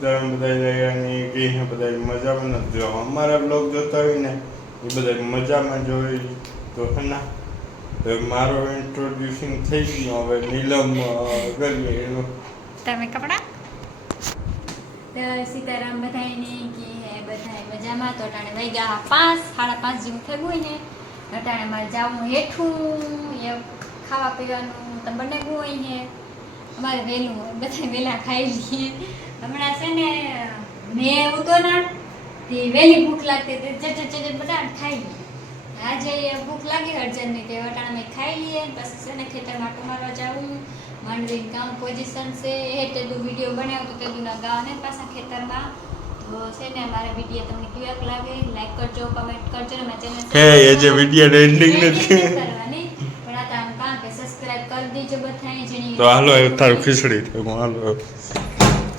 સીતારામ બધાની કે બધા મજામાં નથી જો અમારા બ્લોગ જોતા હોય ને એ બધા મજામાં જોઈ તો ના તો મારો ઇન્ટ્રોડ્યુસિંગ થઈ ગયો હવે નીલમ કરીએ એનું તમે કપડા તો સીતારામ બધાને કે બધા મજામાં તો અટાણે વાગ્યા 5 5:30 જેવું થઈ ગયું ને અટાણે મારે જાવું હેઠું એ ખાવા પીવાનું તો બને હોય ને અમારે વહેલું હોય બધા વહેલા ખાઈ લઈએ હમણાં છે ને મેં ઉતો ના તે વહેલી ભૂખ લાગતી તે ચટ બધા ખાઈ લઈએ આજે ભૂખ લાગી અર્જનને કે અટાણે મેં ખાઈ લઈએ પછી છે ને ખેતરમાં ટમાટો જાવું માંડવી કામ પોઝિશન છે એ તેનું વિડીયો બનાવ્યો તો તેના ગાવાને પાછા ખેતરમાં તો છે ને મારા વિડીયો તમને કેવાક લાગે લાઈક કરજો કમેન્ટ કરજો ને મારા ચેનલ હે એ જે વિડીયો એન્ડિંગ નથી કરવાની પણ આ તામ કામ કે સબસ્ક્રાઇબ કરી દેજો બધાને જેની તો હાલો એ તારું ખીચડી થયું હાલો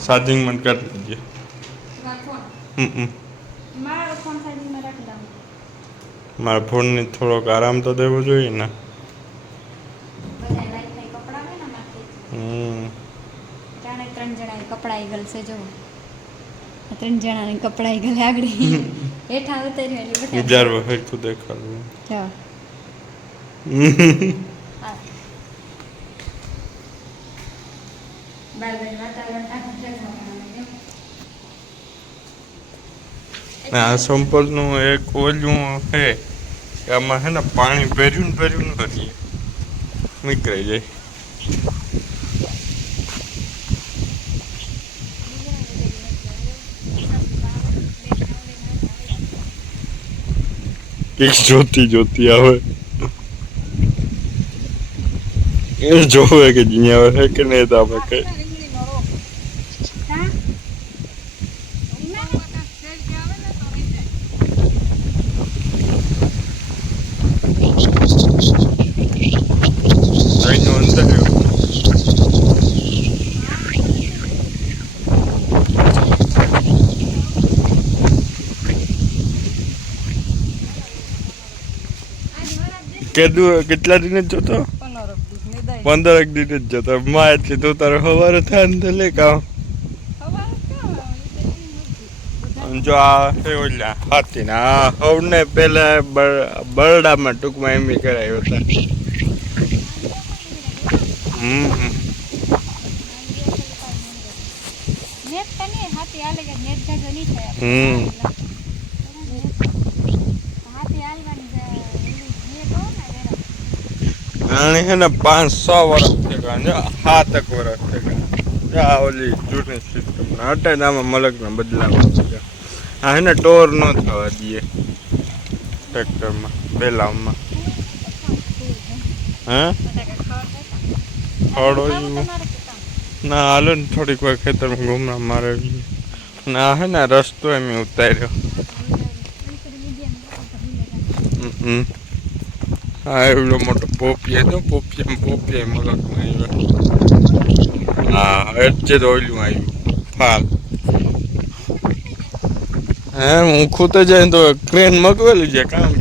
ચાર્જિંગ મન કરી દીજે મારો ફોન ચાર્જિંગમાં રાખી દઉં મારા ફોનને થોડોક આરામ તો દેવો જોઈએ ને બધા લાઈક થઈ કપડા હોય ને માથે ત્રણ જણાએ કપડા ઈગલ છે જો 3 જણાને કપડા ઈગલ આગળ હેઠા ઉતર્યું એટલે બધા વિચારવા હરખું દેખાડવું જો બાર વાતાવરણ આખું આ સંપલનું એક ઓલું હે આમાં હે ને પાણી ભર્યું કરીએ નીકળી જાય એક જોતી આવે એ જોવે કે જીયા આવે કે નહીં તો આપણે કઈ કેટલા દિન જ જતો 15 દિન જ જતો માં એટલે તું તારે સવારે થાય ને તો લે કામ જો આ ઓલા હાથી ને આ હવને પેલા બરડામાં ટૂંકમાં એમ કરાયો હતા આને હે ને 5-6 વર્ષ થયા ને 7 વર્ષ થયા આ ઓલી જૂની સિસ્ટમ હટાય આમાં મલકના બદલાવા હા હે ને ટોર ન થવા દઈએ ટ્રેક્ટરમાં પેલામાં હે ખડો ના હાલો ને થોડીક વાર ખેતરમાં ઘૂમરા મારે ના હે ને રસ્તો એમ ઉતાર્યો હા એવડો મોટો પોપિયા તો પોપિયા મલકમાં આવ્યો હા એટલે તો ઓલું આવ્યું ફાલ હે હું ખુદ જાય તો ક્રેન મગવેલું છે કામ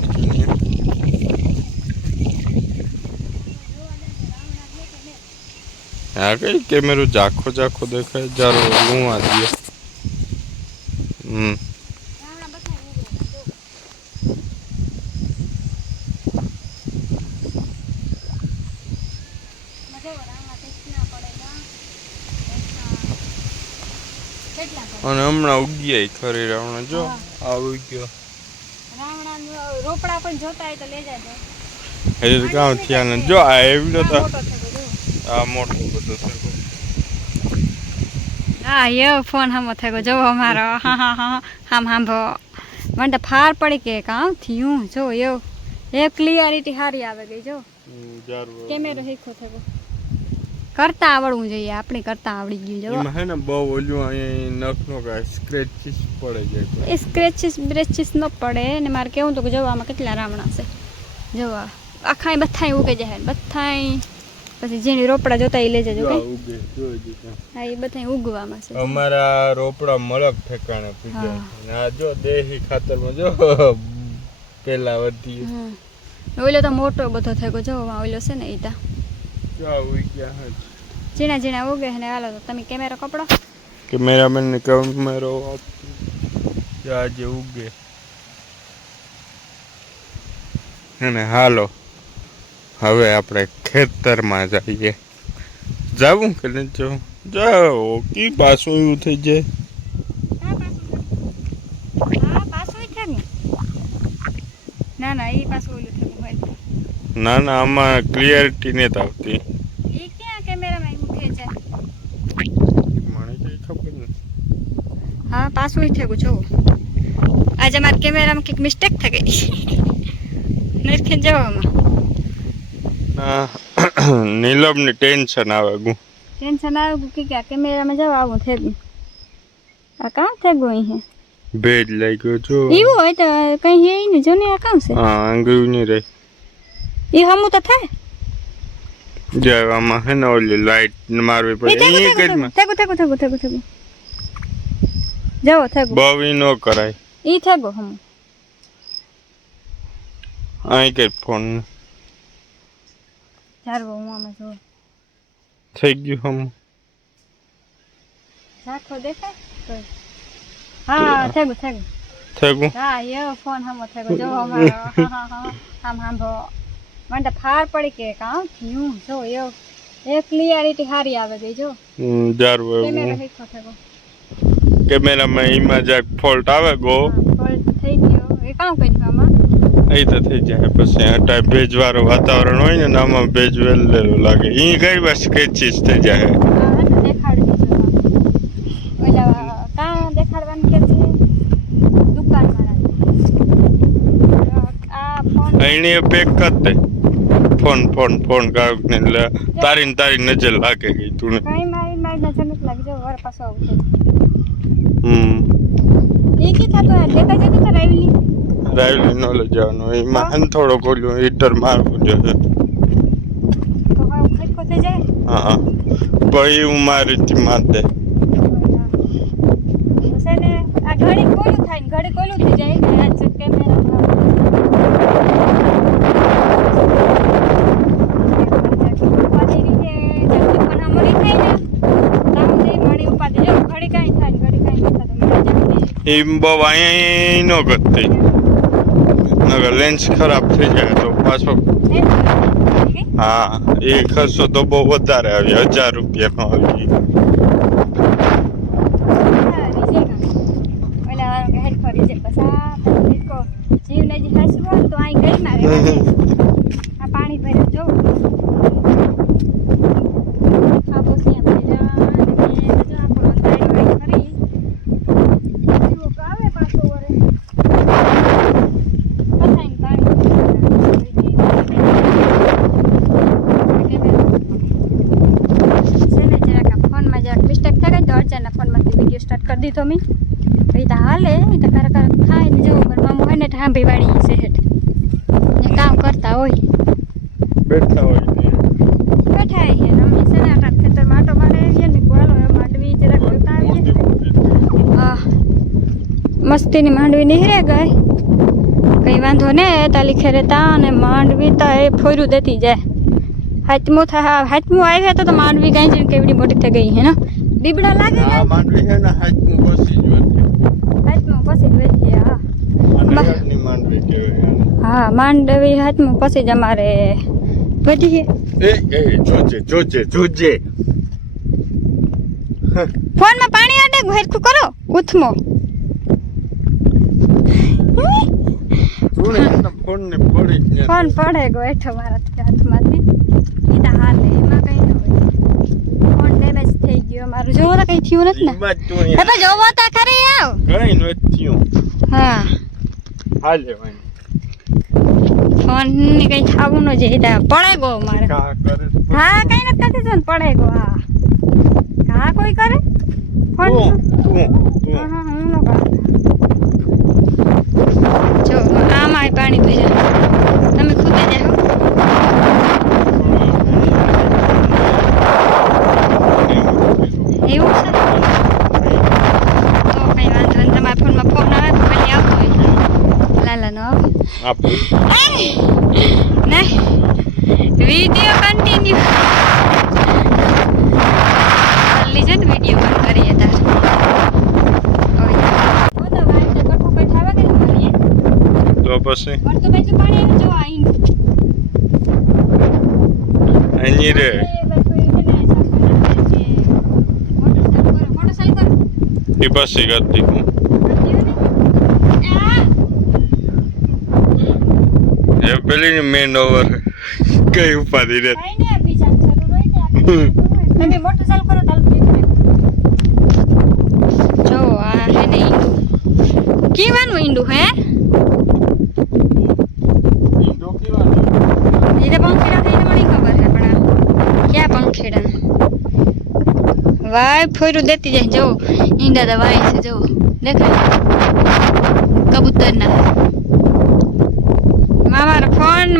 હા કઈ કેમેરો ઝાખો દેખાય જારો હું આ દઈએ અને હમણાં ઉગ્યા ખરી રાવણા જો આવી ગયો રોપડા પણ જોતા હોય તો લઈ જાય હજી કામ થયા ને જો આ એવડો તો આ મોટો બધો થયો હા યો ફોન હામો થયો જો અમારો હાંભો મને તો ફાર પડી કે કામ થયું જો યો એ ક્લિયરિટી સારી આવે ગઈ જો કેમેરો હેખો થયો કરતા આવડવું જોઈએ આપણે કરતા આવડી ગયું જો એમાં હે ને બહુ ઓલું અહીંયા નખનો કાંઈ સ્ક્રેચીસ પડે જાય એ સ્ક્રેચીસ ન પડે ને મારે કેવું તો કે જો આમાં કેટલા રામણા છે જો આખા બથાઈ ઉગે જાય બથાઈ પછી જેની રોપડા જોતા એ લઈ જજો કે હા એ બથાઈ ઉગવામાં છે અમારા રોપડા મળક ઠેકાણે પીગે આ જો દેહી ખાતરમાં જો પેલા વધી ઓલો તો મોટો બધો થયો જો ઓલો છે ને ઈતા જો ઉઈ ગયા હે ઝીણા ઝીણા ઉગે ને હાલો તો તમે કેમેરો કપડો કેમેરામેન ને કેમેરો આજે ઉગે અને હાલો હવે આપણે ખેતરમાં જઈએ. જાવું કે નથી જવું? જાઓ કી પાછું એવું થઈ જાય. ના ના એ પાછું ઓલું થયું હોય. ના ના આમાં ક્લિયરિટી નથી આવતી. એ ક્યાં કેમેરામાં ઉઠે છે? મને કઈ ખબર નથી. હા પાછું થયું જો. આજે મારા કેમેરામાં કંઈક મિસ્ટેક થઈ ગઈ. નથી જવામાં. નીલમની ટેન્શન આવે ગયું. ટેન્શન આવ્યું કે કેમેરામાં જવા આવું થઈ ગયું. આ કામ થઈ ગયું અહીં. ભેજ લાગ્યો છો. એવું હોય તો કઈ હે નહીં જો ને આ કામ છે. હા આંગળી નહીં રહી. એ હમું તો થાય. આમાં હે ને ઓલી લાઈટ મારવી પડે. થેગું. જાઓ થેગું. બવી ન કરાય. ઈ થેગું હમ. અહીં કઈ ફોન ચારવો હું આમાં જો. થઈ ગયું હમ. રાખો દેખાય. હા થેગું. થેગું. હા યો ફોન હમો થેગું જો અમારો. આમ ભો. મને તો ફાર પડી કે કામ થયું જો યો એ ક્લિયરિટી સારી આવે ગઈ જો. જારવો કેમેરા હેઠો થેગો. કેમેરામાં એમાં જ્યાં ફોલ્ટ આવે ગો ફોલ્ટ થઈ ગયો એ કામ કર્યું આમાં. એ તો થઈ જાય પછી આ ટાઈપ ભેજવાળું વાતાવરણ હોય ને આમાં ભેજ વેલેલું લાગે. એ કઈ બસ કેચીસ થઈ જાય. દેખાડી દીધું. ઓલા કાં દેખાડવાનું કે છે દુકાનવાળા. આ ફોન એને પેક કર દે. ફોન કાઢ ને એટલે તારી નજર લાગે ગઈ તું ને. કઈ મારી નજર નથી લાગી જો વર પાછો આવું એ કી થતો લેતા જતો તો રાયલી નો લઈ જવાનો. એમાં હન થોડો ખોલ્યો હીટર મારવું જોઈએ. તો હવે ખટકો થઈ જાય. હા ભાઈ હું મારી માર દે. ને આ ઘડી કોલું થાય ને ઘડી કોલું થઈ જાય ને આ કેમેરા એ બહુ અહીંયા ન કરતી નગર લેન્સ ખરાબ થઈ જાય તો પાછો. હા એ ખર્ચો તો બહુ વધારે આવે 1000 રૂપિયાનો આવી. પાણી ભરે જો સ્ટાર્ટ કરી દીધો મેં પછી તો હાલે તો કર થાય ને જો મામું હોય ને ઠાંભી વાળી છે હેઠ કામ કરતા હોય બેઠા હોય છે ને અમે છે ને આટા ખેતરમાં આટો મારે આવીએ ને બોલો માંડવી જરાક ઉતારીએ. હા મસ્તીની માંડવી નીહરે ગઈ કઈ વાંધો ને તાલી ખેરે તા અને માંડવી તો એ ફોર્યું દેતી જાય. હાથમું આવે તો માંડવી ગાય છે કેવડી મોટી થઈ ગઈ હે ને દીબડા લાગે આ માંડવી હે ને હાથમું બસી જ વેચી. ની માંડવી કહેવાય. હા માંડવી હાથમાં પછી જ અમારે વધી. એ જોજે ફોનમાં પાણી આડે હરખું કરો ઉથમો. ફોન પડે ગયો હેઠો મારા હાથમાંથી. એ તો હાલે એમાં કઈ ન હોય. ફોન ડેમેજ થઈ ગયો મારું જોવો તો કઈ થયું નથી ને તો જોવો તો ખરી આવ કઈ નથી થયું. હા હાલે ફોન ની કઈ થવું ન જોઈએ પડે ગો મારે. હા કઈ નથી કરતી તું પડે ગો. હા કોઈ કરે ફોન હા હું ન કરું. જો આમાં પાણી ભર્યા તમે ખુદે જાઓ. એવું છે તો કઈ વાંધો નહીં. તમારા ફોનમાં ફોન આવે તો પછી આવતો હોય લાલા નો ને વિડીયો કન્ટિન્યુ લીજો ને વિડીયો બંધ કરીએ તાર. પછી વળતો બાજુ પાણી આવ્યું જો આ ઈંડું. અહીં રે એ પછી કરતી હું એ પેલી મેન ઓવર કઈ ઉપાધિ રે જો આ હે ને ઈંડું કેવાનું ઈંડું હે એ તો પંખેડા થઈને મને ખબર હે પણ આ ક્યાં પંખેડા વાય ફોયરું દેતી જાય જો ઈંડા તો વાય છે જો દેખાય કબૂતરના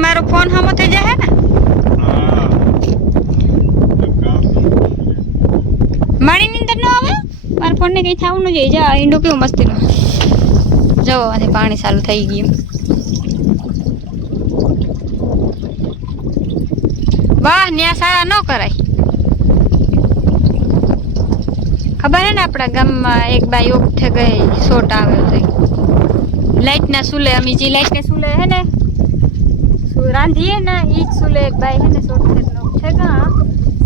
મારો ફોન હમો થઈ જાય હે ને મારી નીંદર ન આવે મારા ફોન ને કઈ થવું ન જોઈએ જા ઈંડું કેવું મસ્તીનું જો અને પાણી ચાલુ થઈ ગયું વાહ ન્યા સારા ન કરાય ખબર હે ને આપણા ગામમાં એક બાઈ ઉઠે ગઈ શોટ આવ્યો હતો લાઈટ ના સુલે અમે જે લાઈટ ને સુલે હે ને રાંધીએ ને ઈ જ સુલે એક બાઈ હે ને શોટ ઉઠે ગા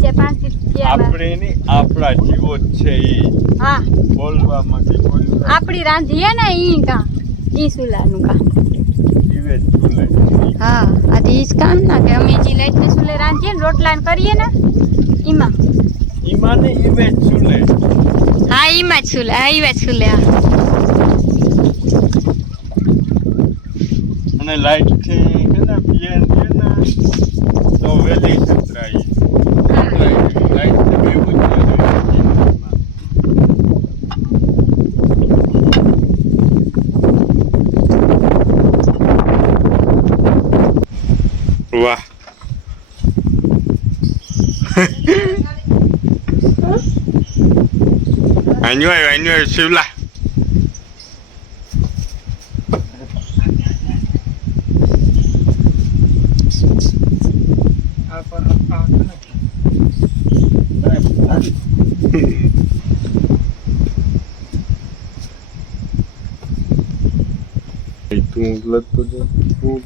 જે 5 દિવસ આપણે ની આપણા જીવો જ છે ઈ હા બોલવામાં કે બોલવું આપણી રાંધીએ ને ઈ કા ઈ સુલાનું કા જીવે ચૂલે હા આ ઈ જ કામ ના કે અમે જે લાઈટ ને સુલે રાંધીએ ને રોટલા કરીએ ને ઈમાં ઈમાને ઈવે ચૂલે હા ઈમાં જ સુલે હા ઈવા જ સુલે હા અને લાઈટ થી કે ના પીએન કે ના તો વેલી છતરાઈ લાઈટ થી બેવું જ વાહ Anh siêu la તું લગતો જો તું